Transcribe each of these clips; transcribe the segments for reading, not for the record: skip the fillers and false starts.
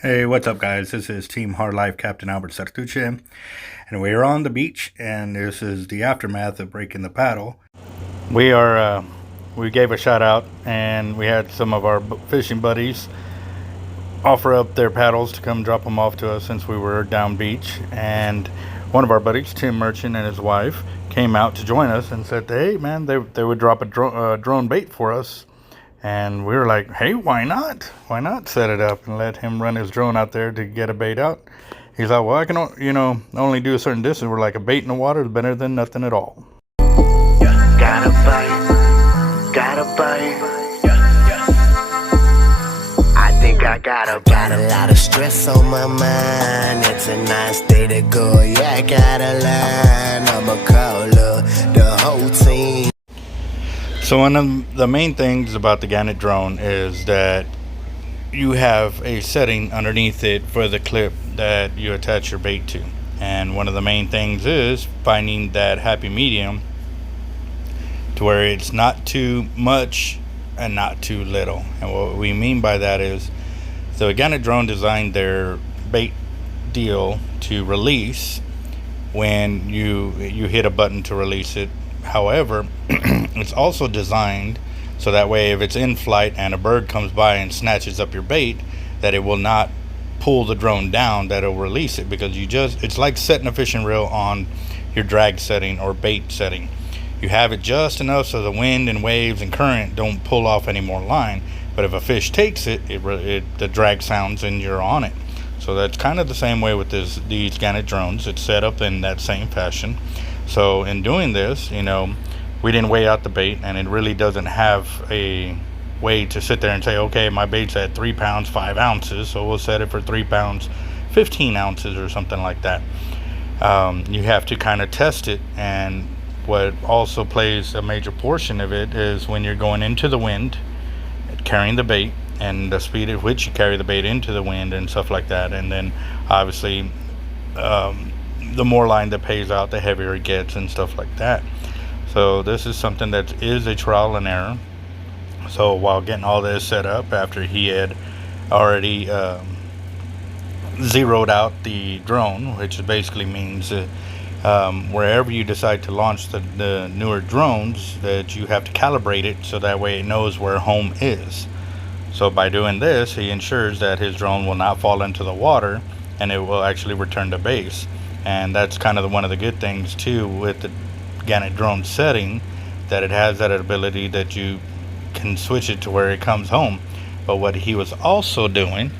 Hey, what's up, guys? This is Team Hard Life Captain Albert Sartuche, and we are on the beach, and this is the aftermath of breaking the paddle. We gave a shout out, and we had some of our fishing buddies offer up their paddles to come drop them off to us since we were down beach. And one of our buddies, Tim Merchant, and his wife came out to join us and said, "Hey, man, they would drop a drone bait for us." And we were like, hey, why not? Why not set it up and let him run his drone out there to get a bait out? He's like, well, I can, only do a certain distance. We're like, a bait in the water is better than nothing at all. Gotta bite. I think I got a lot of stress on my mind. It's a nice day to go. Yeah, I gotta learn. I'ma call up the whole team. So one of the main things about the Gannet Drone is that you have a setting underneath it for the clip that you attach your bait to. And one of the main things is finding that happy medium to where it's not too much and not too little. And what we mean by that is, so Gannet Drone designed their bait deal to release when you hit a button to release it. However, it's also designed so that way if it's in flight and a bird comes by and snatches up your bait, that it will not pull the drone down, that it'll release it, because it's like setting a fishing reel on your drag setting or bait setting. You have it just enough so the wind and waves and current don't pull off any more line, but if a fish takes it, the drag sounds and you're on it. So that's kind of the same way with these Gannet drones. It's set up in that same fashion. So in doing this, we didn't weigh out the bait, and it really doesn't have a way to sit there and say, okay, my bait's at 3 pounds 5 ounces, so we'll set it for 3 pounds 15 ounces or something like that. You have to kind of test it, and what also plays a major portion of it is when you're going into the wind, carrying the bait, and the speed at which you carry the bait into the wind and stuff like that. And then obviously the more line that pays out, the heavier it gets and stuff like that. So this is something that is a trial and error. So while getting all this set up, after he had already zeroed out the drone, which basically means wherever you decide to launch the newer drones, that you have to calibrate it so that way it knows where home is. So by doing this, he ensures that his drone will not fall into the water and it will actually return to base. And that's kind of one of the good things too with the Gannet Drone setting, that it has that ability that you can switch it to where it comes home. But what he was also doing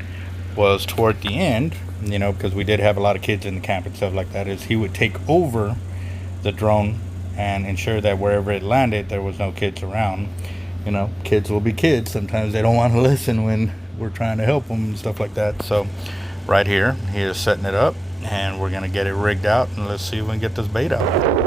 was toward the end, because we did have a lot of kids in the camp and stuff like that, is he would take over the drone and ensure that wherever it landed, there was no kids around. Kids will be kids. Sometimes they don't want to listen when we're trying to help them and stuff like that. So right here, he is setting it up, and we're going to get it rigged out, and let's see if we can get this bait out.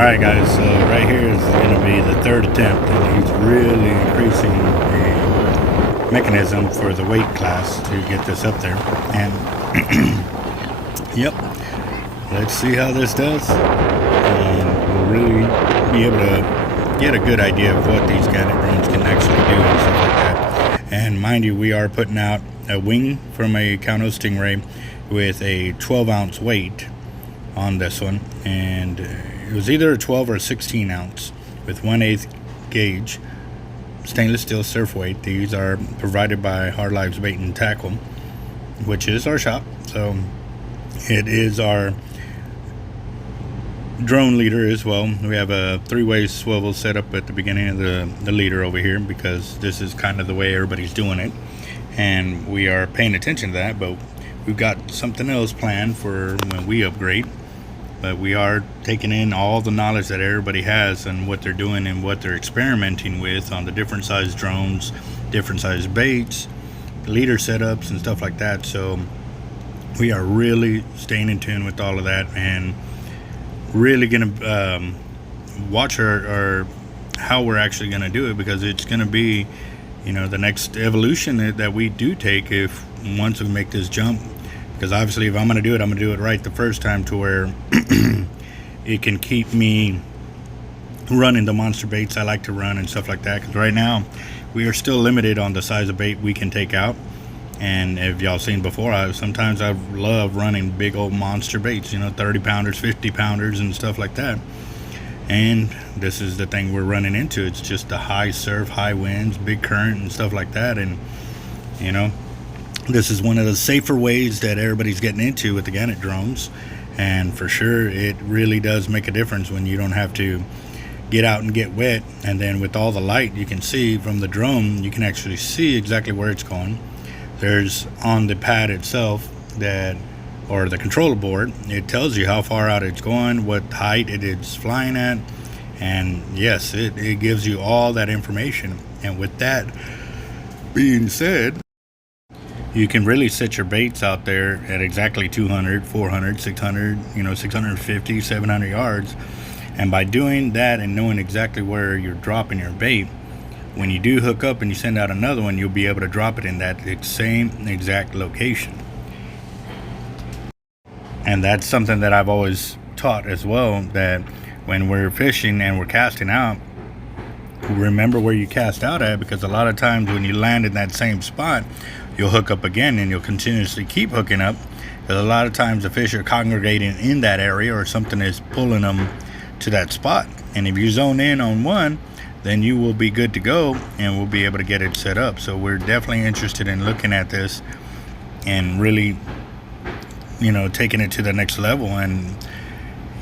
Alright guys, so right here is going to be the third attempt, and he's really increasing the mechanism for the weight class to get this up there. And yep, let's see how this does, and we'll really be able to get a good idea of what these Gannet drones can actually do and stuff like that. And mind you, we are putting out a wing from a Kauno Stingray with a 12-ounce weight on this one, and it was either a 12 or a 16 ounce with 1/8 gauge stainless steel surf weight. These are provided by Hard Lives Bait and Tackle, which is our shop. So it is our drone leader as well. We have a 3-way swivel set up at the beginning of the leader over here, because this is kind of the way everybody's doing it, and we are paying attention to that. But we've got something else planned for when we upgrade. But we are taking in all the knowledge that everybody has and what they're doing and what they're experimenting with on the different size drones, different size baits, leader setups and stuff like that. So we are really staying in tune with all of that, and really gonna watch our how we're actually gonna do it, because it's gonna be, you know, the next evolution that we do take if once we make this jump. Because obviously if I'm going to do it, I'm going to do it right the first time, to where it can keep me running the monster baits I like to run and stuff like that. Because right now we are still limited on the size of bait we can take out. And if y'all seen before, sometimes I love running big old monster baits, you know, 30 pounders, 50 pounders and stuff like that. And this is the thing we're running into. It's just the high surf, high winds, big current and stuff like that. And you know, this is one of the safer ways that everybody's getting into with the Gannet drones, and for sure it really does make a difference when you don't have to get out and get wet. And then with all the light you can see from the drone, you can actually see exactly where it's going. There's on the pad itself, that, or the controller board, it tells you how far out it's going, what height it is flying at, and yes, it gives you all that information. And with that being said, you can really set your baits out there at exactly 200, 400, 600, you know, 650, 700 yards. And by doing that and knowing exactly where you're dropping your bait, when you do hook up and you send out another one, you'll be able to drop it in that same exact location. And that's something that I've always taught as well, that when we're fishing and we're casting out, remember where you cast out at, because a lot of times when you land in that same spot, you'll hook up again and you'll continuously keep hooking up, because a lot of times the fish are congregating in that area, or something is pulling them to that spot. And if you zone in on one, then you will be good to go, and we'll be able to get it set up. So we're definitely interested in looking at this and really, you know, taking it to the next level. And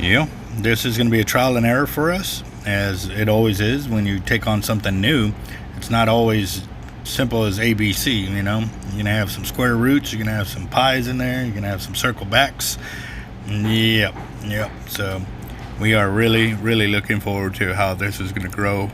you know, this is going to be a trial and error for us, as it always is when you take on something new. It's not always simple as ABC, you know. You're gonna have some square roots, you're gonna have some pies in there, you're gonna have some circle backs. Yep. So we are really looking forward to how this is gonna grow